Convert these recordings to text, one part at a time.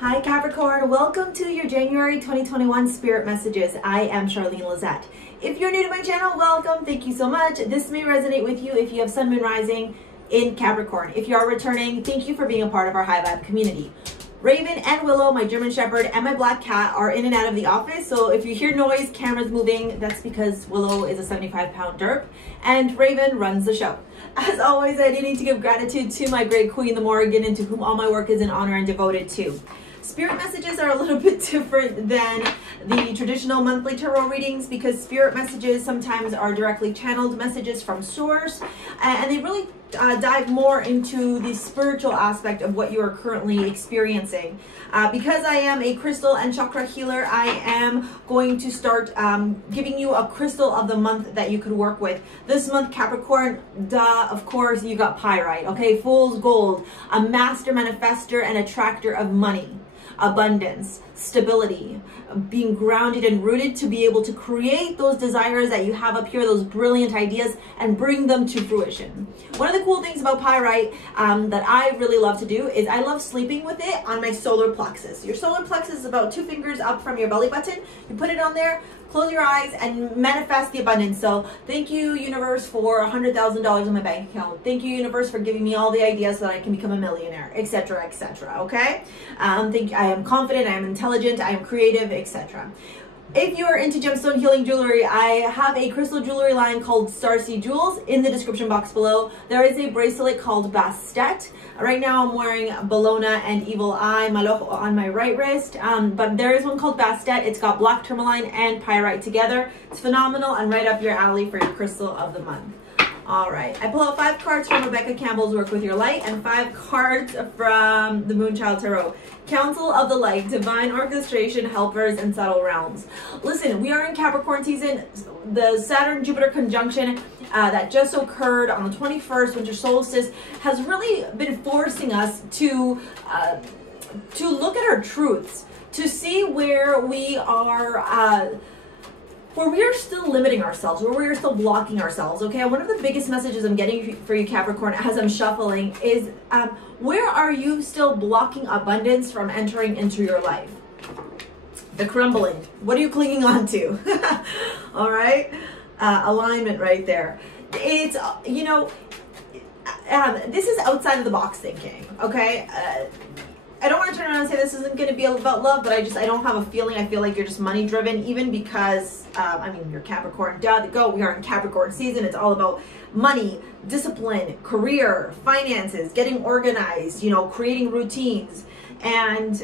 Hi Capricorn, welcome to your January 2021 Spirit Messages. I am Charlene Lizette. If you're new to my channel, welcome. Thank you so much. This may resonate with you if you have Sun, Moon, Rising in Capricorn. If you are returning, thank you for being a part of our High Vibe community. Raven and Willow, my German Shepherd, and my black cat are in and out of the office. So if you hear noise, cameras moving, that's because Willow is a 75-pound derp and Raven runs the show. As always, I need to give gratitude to my great queen, the Morrigan, and to whom all my work is in honor and devoted to. Spirit messages are a little bit different than the traditional monthly tarot readings because spirit messages sometimes are directly channeled messages from source, and they really dive more into the spiritual aspect of what you are currently experiencing. Because I am a crystal and chakra healer, I am going to start giving you a crystal of the month that you could work with. This month, Capricorn, of course, you got pyrite, okay? Fool's gold, a master manifester and attractor of money, abundance, stability, being grounded and rooted to be able to create those desires that you have up here, those brilliant ideas, and bring them to fruition. One of the cool things about pyrite that I really love to do is I love sleeping with it on my solar plexus. Your solar plexus is about 2 fingers up from your belly button. You put it on there, close your eyes, and manifest the abundance. So thank you, universe, for $100,000 in my bank account. Thank you, universe, for giving me all the ideas so that I can become a millionaire, etc., etc. Okay? I am confident, I am intelligent, I am creative, etc. If you're into gemstone healing jewelry, I have a crystal jewelry line called STARSEA Jewels in the description box below. There is a bracelet called Bastet. Right now I'm wearing Bologna and Evil Eye Malojo on my right wrist, but there is one called Bastet. It's got black tourmaline and pyrite together. It's phenomenal and right up your alley for your crystal of the month. All right, I pull out 5 cards from Rebecca Campbell's Work With Your Light and 5 cards from the Moonchild Tarot. Council of the Light, Divine Orchestration, Helpers, and Subtle Realms. Listen, we are in Capricorn season. The Saturn-Jupiter conjunction that just occurred on the 21st, winter solstice, has really been forcing us to look at our truths, to see where we are still limiting ourselves, where we are still blocking ourselves, okay? One of the biggest messages I'm getting for you, Capricorn, as I'm shuffling is, where are you still blocking abundance from entering into your life? The crumbling. What are you clinging on to? All right? Alignment right there. It's, you know, this is outside of the box thinking, okay? I don't want to turn around and say this isn't going to be about love, but I don't have a feeling. I feel like you're just money driven, even because, I mean, you're Capricorn, we are in Capricorn season. It's all about money, discipline, career, finances, getting organized, you know, creating routines. And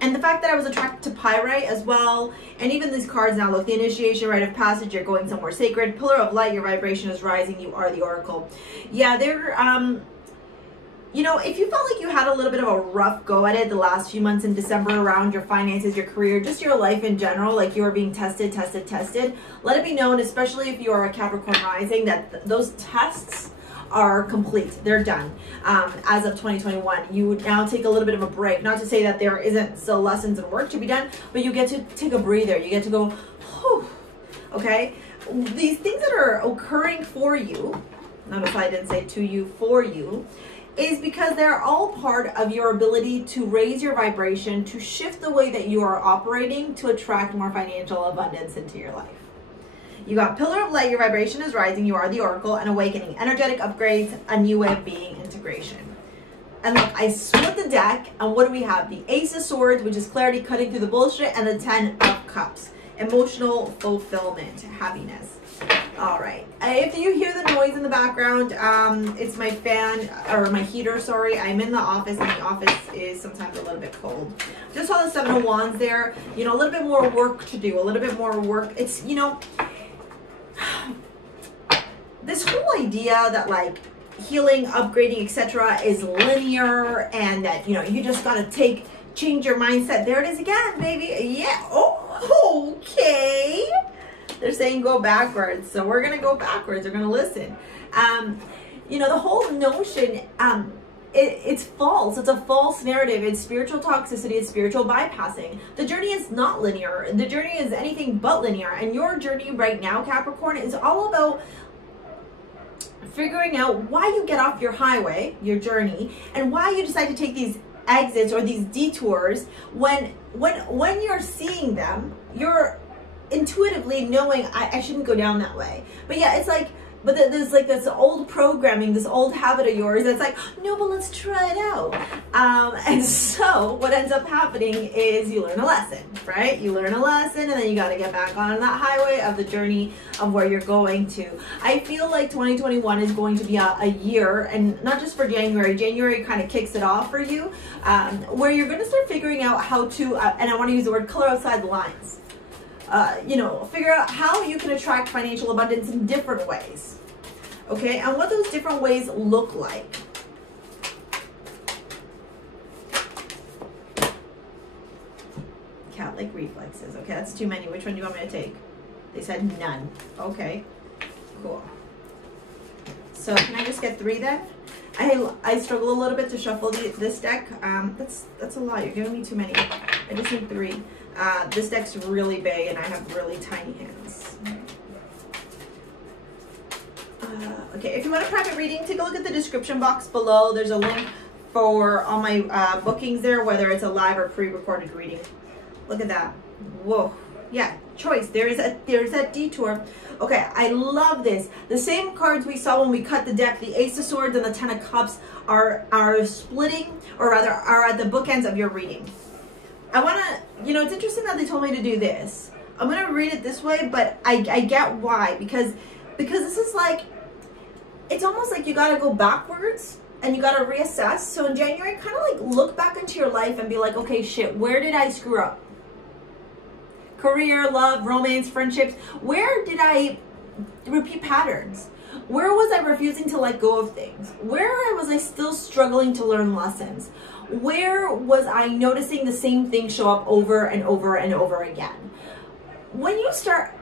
the fact that I was attracted to pyrite as well, and even these cards now, look, the initiation, rite of passage, you're going somewhere sacred, pillar of light, your vibration is rising, you are the oracle. Yeah, they're, you know, if you felt like you had a little bit of a rough go at it the last few months in December around your finances, your career, just your life in general, like you were being tested, let it be known, especially if you are a Capricorn rising, that those tests are complete. They're done. As of 2021, you would now take a little bit of a break. Not to say that there isn't still lessons and work to be done, but you get to take a breather. You get to go, whew, okay? These things that are occurring for you, notice I didn't say to you, for you, is because they're all part of your ability to raise your vibration, to shift the way that you are operating to attract more financial abundance into your life. You got Pillar of Light, your vibration is rising, you are the oracle, and awakening, energetic upgrades, a new way of being, integration. And look, I split the deck, and what do we have? The Ace of Swords, which is clarity, cutting through the bullshit, and the 10 of Cups, emotional fulfillment, happiness. All right, if you hear the noise in the background, it's my fan, or my heater, sorry. I'm in the office, and the office is sometimes a little bit cold. Just saw the 7 of Wands there, you know, a little bit more work to do, a little bit more work. It's, you know, this whole idea that like healing, upgrading, etc. is linear, and that, you know, you just gotta change your mindset. There it is again, baby. Yeah, oh, okay. They're saying go backwards, so we're gonna go backwards. We're gonna listen. You know, the whole notion, it's false. It's a false narrative. It's spiritual toxicity. It's spiritual bypassing. The journey is not linear. The journey is anything but linear. And your journey right now, Capricorn, is all about figuring out why you get off your highway, your journey, and why you decide to take these exits or these detours, when you're seeing them, you're intuitively knowing I shouldn't go down that way. But yeah, it's like, but there's like this old programming, this old habit of yours that's like, no, but let's try it out. And so what ends up happening is you learn a lesson, right? You learn a lesson, and then you got to get back on that highway of the journey of where you're going to. I feel like 2021 is going to be a year, and not just for January. January kind of kicks it off for you, where you're going to start figuring out how to, and I want to use the word color outside the lines. You know, figure out how you can attract financial abundance in different ways. Okay, and what those different ways look like. Cat-like reflexes. Okay, that's too many. Which one do you want me to take? They said none. Okay, cool. So can I just get 3 then? I struggle a little bit to shuffle this deck. That's a lot. You're giving me too many. I just need 3. This deck's really big, and I have really tiny hands. Okay, if you want a private reading, take a look at the description box below. There's a link for all my bookings there, whether it's a live or pre-recorded reading. Look at that. Whoa. Yeah, choice. There's that detour. Okay, I love this. The same cards we saw when we cut the deck, the Ace of Swords and the Ten of Cups, are splitting, or rather are at the bookends of your reading. I want to, you know, it's interesting that they told me to do this. I'm going to read it this way, but I get why. Because this is like, it's almost like you got to go backwards and you got to reassess. So in January, kind of like look back into your life and be like, okay, shit, where did I screw up? Career, love, romance, friendships. Where did I repeat patterns? Where was I refusing to let go of things? Where was I still struggling to learn lessons? Where was I noticing the same thing show up over and over and over again? When you start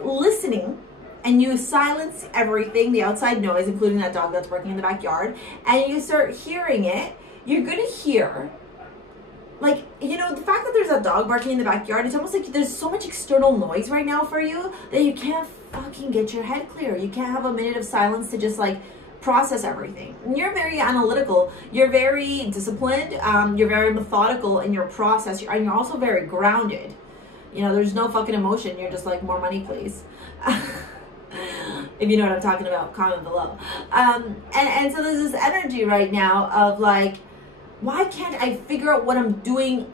listening and you silence everything, the outside noise, including that dog that's working in the backyard, and you start hearing it, you're going to hear, like, you know, the fact that there's a dog barking in the backyard, it's almost like there's so much external noise right now for you that you can't fucking get your head clear. You can't have a minute of silence to just like process everything. And you're very analytical, you're very disciplined, you're very methodical in your process, and you're also very grounded. You know, there's no fucking emotion. You're just like, more money, please. If you know what I'm talking about, comment below. And so there's this energy right now of like, why can't I figure out what I'm doing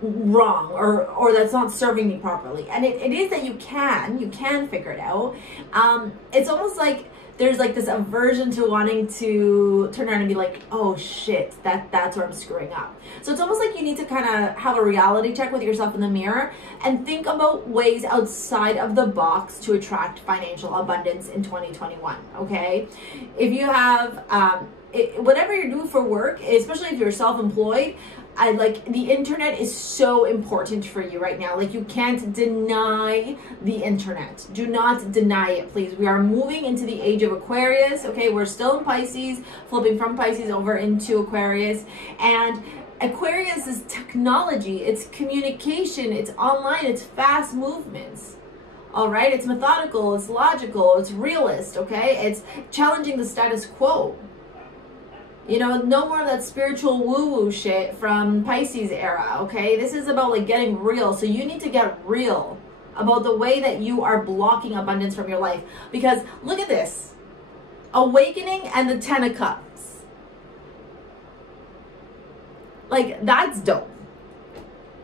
wrong or that's not serving me properly? And it is that you can figure it out. It's almost like there's like this aversion to wanting to turn around and be like, oh shit, that's where I'm screwing up. So it's almost like you need to kind of have a reality check with yourself in the mirror and think about ways outside of the box to attract financial abundance in 2021, okay? If you have, whatever you're doing for work, especially if you're self-employed, like the internet is so important for you right now. Like you can't deny the internet. Do not deny it, please. We are moving into the age of Aquarius. Okay, we're still in Pisces, flipping from Pisces over into Aquarius. And Aquarius is technology, it's communication, it's online, it's fast movements. All right, it's methodical, it's logical, it's realist, okay? It's challenging the status quo. You know, no more of that spiritual woo-woo shit from Pisces era, okay? This is about like getting real. So you need to get real about the way that you are blocking abundance from your life. Because look at this. Awakening and the Ten of Cups. Like, that's dope.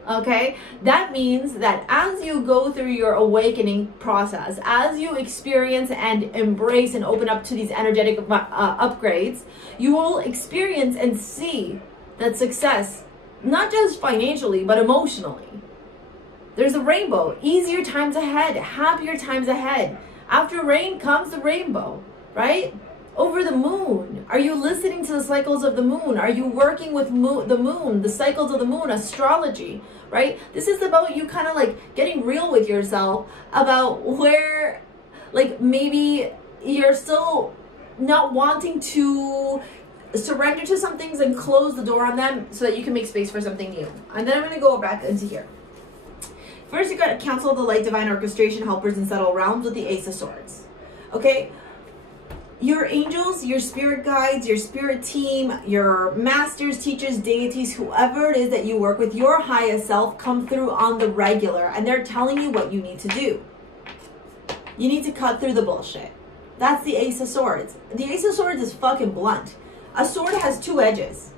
Okay, that means that as you go through your awakening process, as you experience and embrace and open up to these energetic upgrades, you will experience and see that success, not just financially, but emotionally. There's a rainbow, easier times ahead, happier times ahead. After rain comes the rainbow, right? Over the moon. Are you listening to the cycles of the moon? Are you working with the moon, the cycles of the moon, astrology, right? This is about you kind of like getting real with yourself about where, like, maybe you're still not wanting to surrender to some things and close the door on them so that you can make space for something new. And then I'm going to go back into here. First, you got to Council of the Light, Divine Orchestration, Helpers, and Subtle Realms with the Ace of Swords. Okay? your angels, your spirit guides, your spirit team, your masters, teachers, deities, whoever it is that you work with, your highest self come through on the regular, and they're telling you what you need to do. You need to cut through the bullshit. That's the Ace of Swords. The Ace of Swords is fucking blunt. A sword has two edges.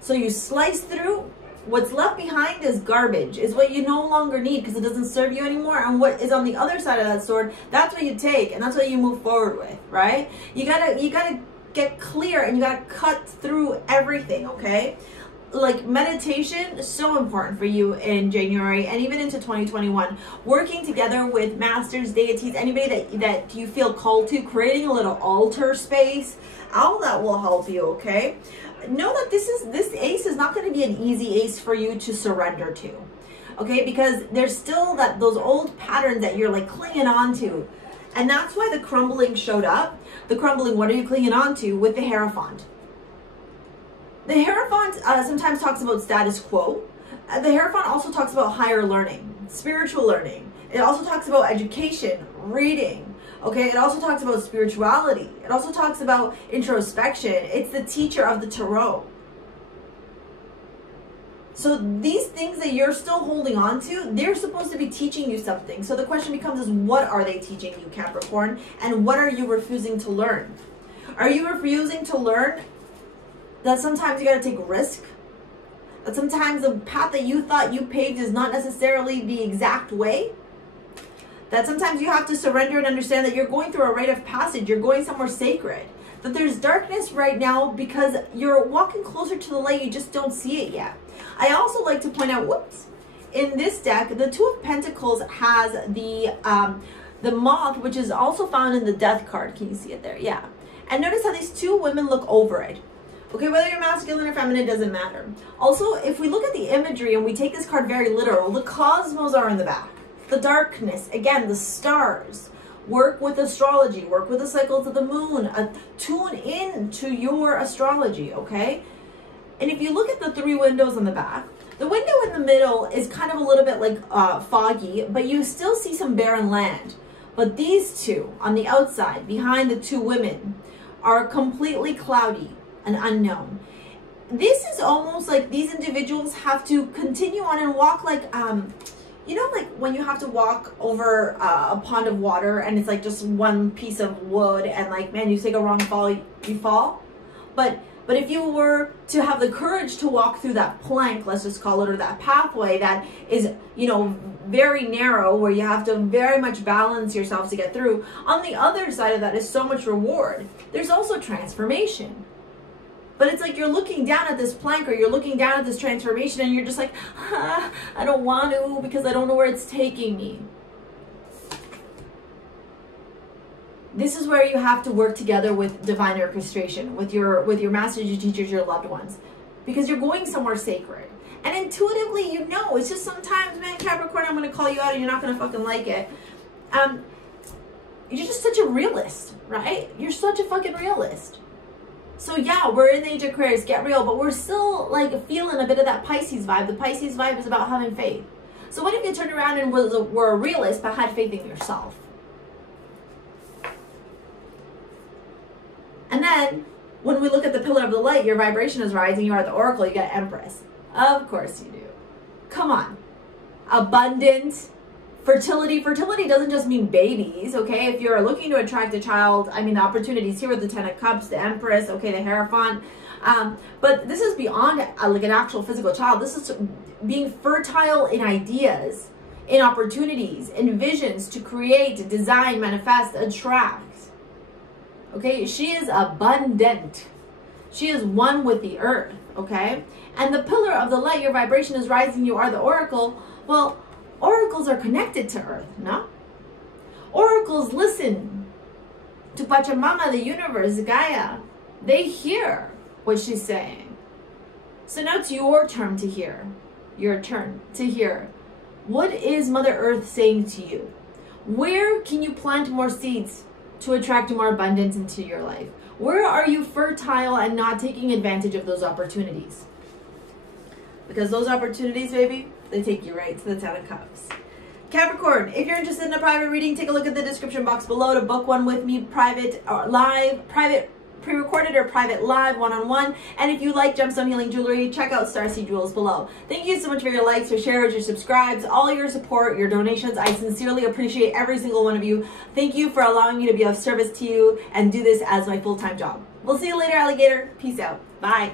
So you slice through. What's left behind is garbage, is what you no longer need because it doesn't serve you anymore. And what is on the other side of that sword, that's what you take, and that's what you move forward with, right? You gotta get clear, and you gotta cut through everything, okay? Like meditation is so important for you in January and even into 2021. Working together with masters, deities, anybody that you feel called to, creating a little altar space, all that will help you, okay? Know that this ace is not going to be an easy ace for you to surrender to, okay? Because there's still those old patterns that you're like clinging on to. And that's why the crumbling showed up. The crumbling, what are you clinging on to? With the Hierophant. The Hierophant sometimes talks about status quo. The Hierophant also talks about higher learning, spiritual learning. It also talks about education, reading. Okay, it also talks about spirituality. It also talks about introspection. It's the teacher of the Tarot. So these things that you're still holding on to, they're supposed to be teaching you something. So the question becomes is, what are they teaching you, Capricorn? And what are you refusing to learn? Are you refusing to learn that sometimes you got to take risk? That sometimes the path that you thought you paved is not necessarily the exact way? That sometimes you have to surrender and understand that you're going through a rite of passage. You're going somewhere sacred. That there's darkness right now because you're walking closer to the light. You just don't see it yet. I also like to point out, whoops, in this deck, the Two of Pentacles has the moth, which is also found in the Death card. Can you see it there? Yeah. And notice how these two women look over it. Okay, whether you're masculine or feminine doesn't matter. Also, if we look at the imagery and we take this card very literal, the cosmos are in the back. The darkness, again, the stars. Work with astrology, work with the cycles of the moon, tune in to your astrology, okay? And if you look at the three windows on the back, the window in the middle is kind of a little bit like foggy, but you still see some barren land. But these two on the outside, behind the two women, are completely cloudy and unknown. This is almost like these individuals have to continue on and walk like, you know, like when you have to walk over a pond of water and it's like just one piece of wood and like, man, you take a wrong fall, you fall. But if you were to have the courage to walk through that plank, let's just call it, or that pathway that is, you know, very narrow, where you have to very much balance yourself to get through, on the other side of that is so much reward. There's also transformation. But it's like you're looking down at this plank, or you're looking down at this transformation, and you're just like, I don't want to because I don't know where it's taking me. This is where you have to work together with divine orchestration, with your masters, your teachers, your loved ones, because you're going somewhere sacred. And intuitively, you know, it's just sometimes, man, Capricorn, I'm going to call you out and you're not going to fucking like it. You're just such a realist, right? You're such a fucking realist. So yeah, we're in the age of Aquarius, get real, but we're still like feeling a bit of that Pisces vibe. The Pisces vibe is about having faith. So what if you turned around and were a realist but had faith in yourself? And then when we look at the pillar of the light, your vibration is rising, you are the Oracle, you got Empress. Of course you do. Come on. Abundant. Fertility. Fertility doesn't just mean babies, okay? If you're looking to attract a child, I mean, the opportunities here with the Ten of Cups, the Empress, okay, the Hierophant. But this is beyond like an actual physical child. This is being fertile in ideas, in opportunities, in visions to create, design, manifest, attract. Okay? She is abundant. She is one with the earth, okay? And the pillar of the light, your vibration is rising, you are the Oracle. Well, oracles are connected to earth, no? Oracles listen to Pachamama, the universe, Gaia. They hear what she's saying. So now it's your turn to hear. Your turn to hear. What is Mother Earth saying to you? Where can you plant more seeds to attract more abundance into your life? Where are you fertile and not taking advantage of those opportunities? Because those opportunities, baby, they take you right to the Ten of Cups. Capricorn, if you're interested in a private reading, take a look at the description box below to book one with me, private or live, private pre-recorded or private live one-on-one. And if you like gemstone healing jewelry, check out STARSEA Jewels below. Thank you so much for your likes, your shares, your subscribes, all your support, your donations. I sincerely appreciate every single one of you. Thank you for allowing me to be of service to you and do this as my full-time job. We'll see you later, alligator. Peace out. Bye.